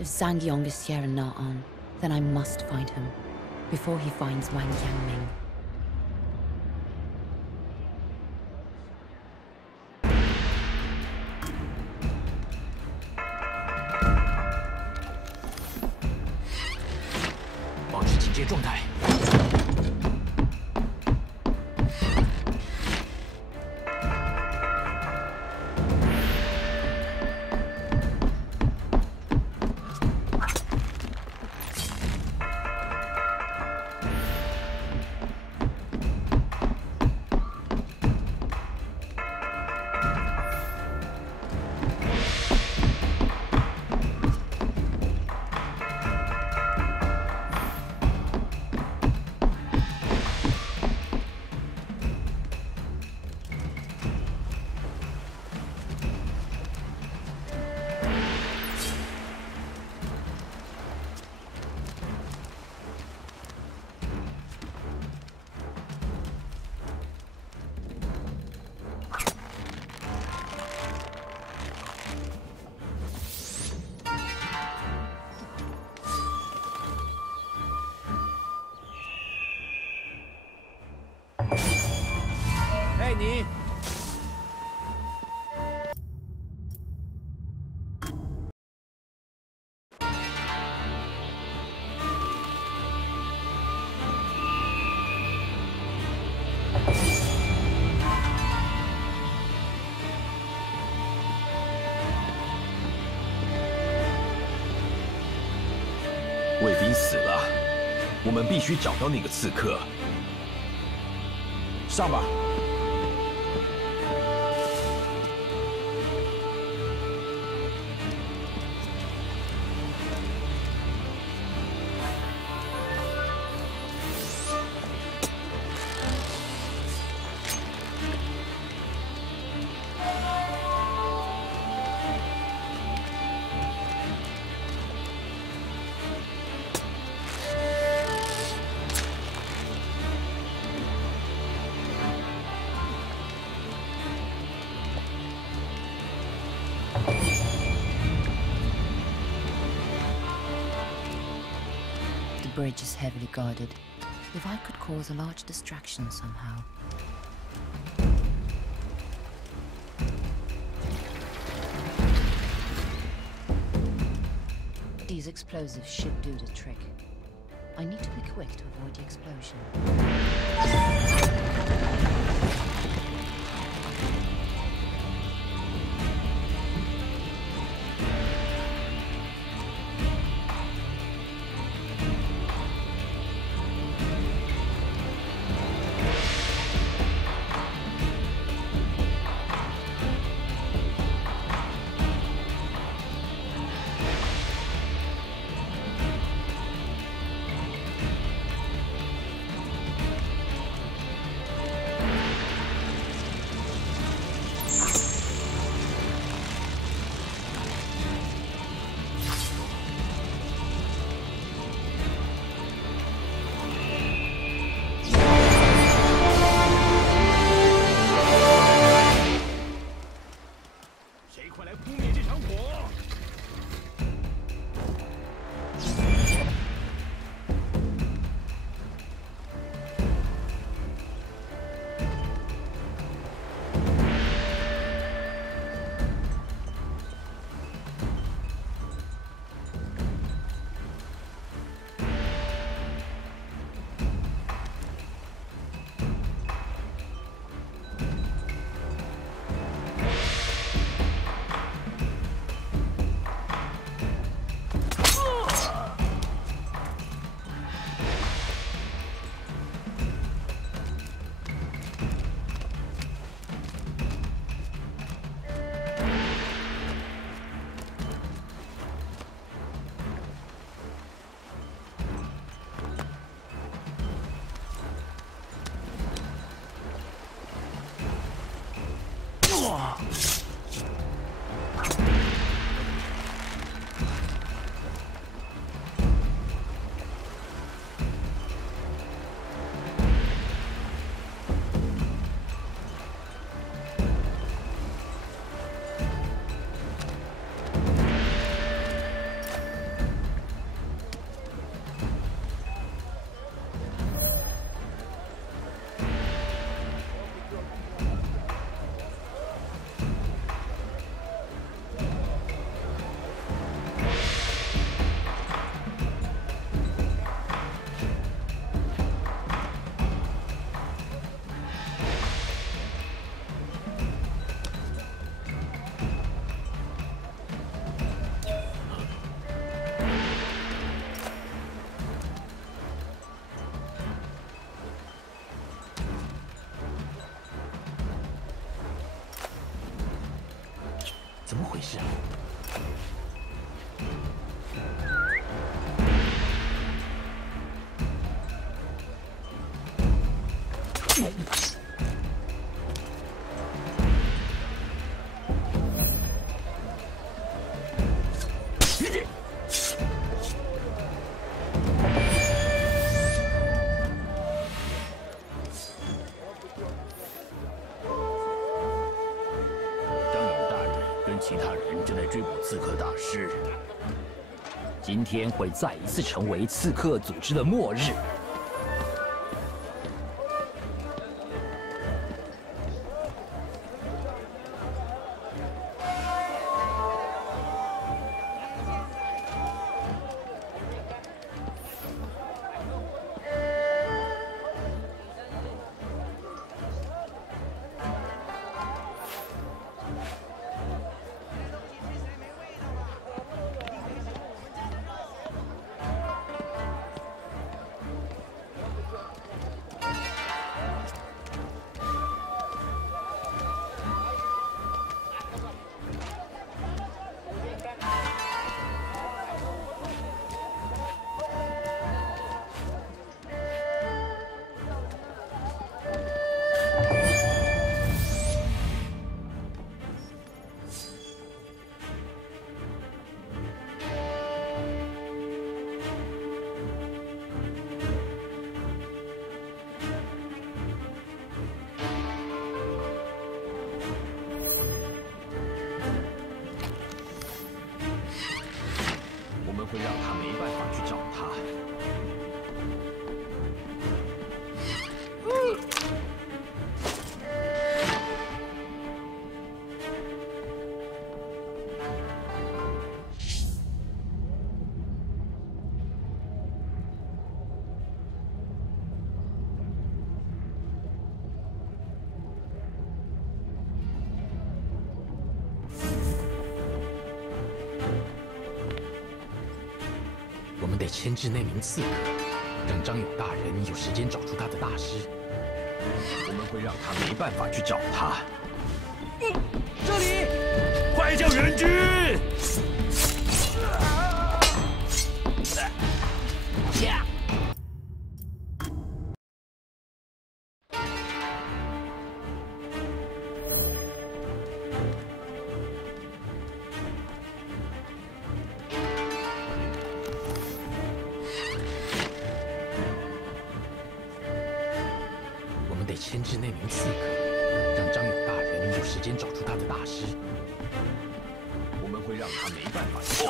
If Zhang Yong is here and not on, then I must find him. Before he finds Wang Yangming. 你卫兵死了，我们必须找到那个刺客。上吧。Bridge is heavily guarded. If I could cause a large distraction somehow. These explosives should do the trick. I need to be quick to avoid the explosion. 怎么回事啊？其他人正在追捕刺客大师，今天会再一次成为刺客组织的末日。牵制那名刺客，让张勇大人有时间找出他的大师。我们会让他没办法去找他。这里，快叫援军！牵制那名刺客，让张勇大人有时间找出他的大师。我们会让他没办法去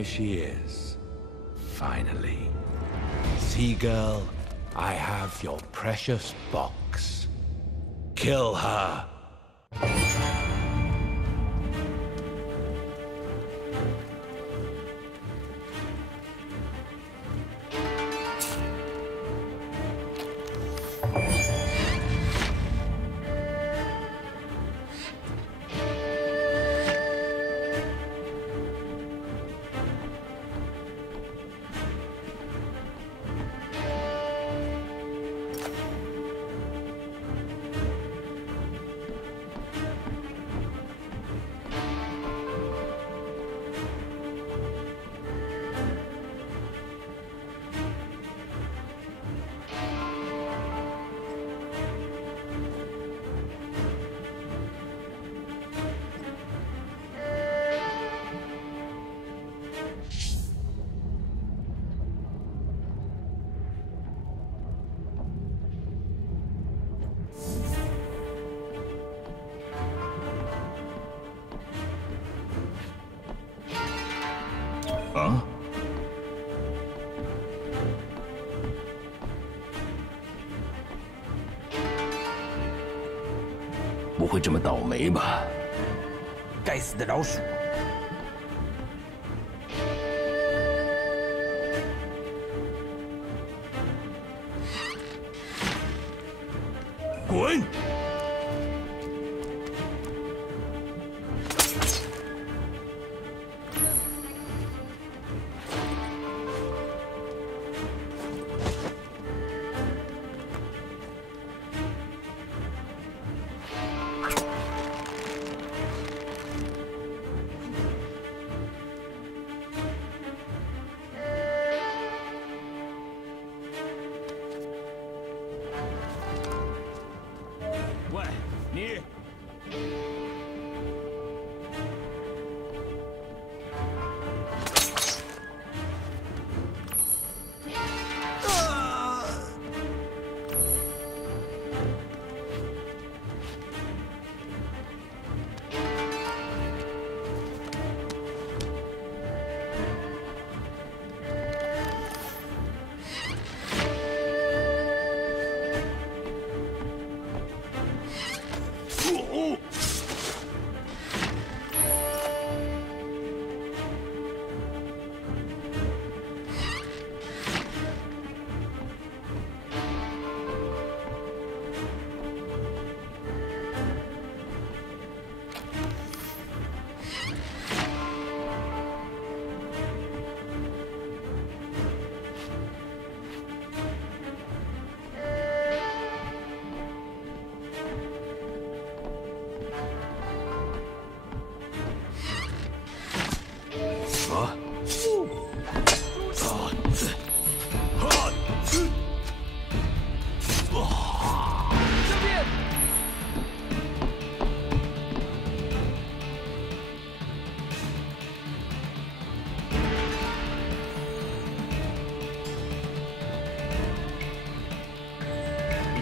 Here she is. Finally. Sea girl, I have your precious box. Kill her. 会这么倒霉吧？该死的老鼠！滚！你。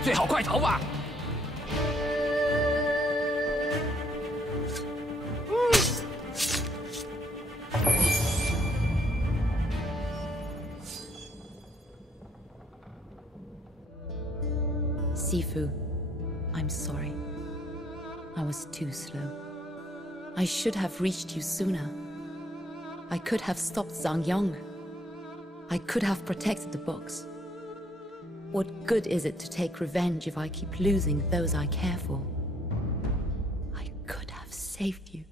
最好快逃吧！ Sifu, I'm sorry. I was too slow. I should have reached you sooner. I could have stopped Zhang Yang. I could have protected the box. What good is it to take revenge if I keep losing those I care for? I could have saved you.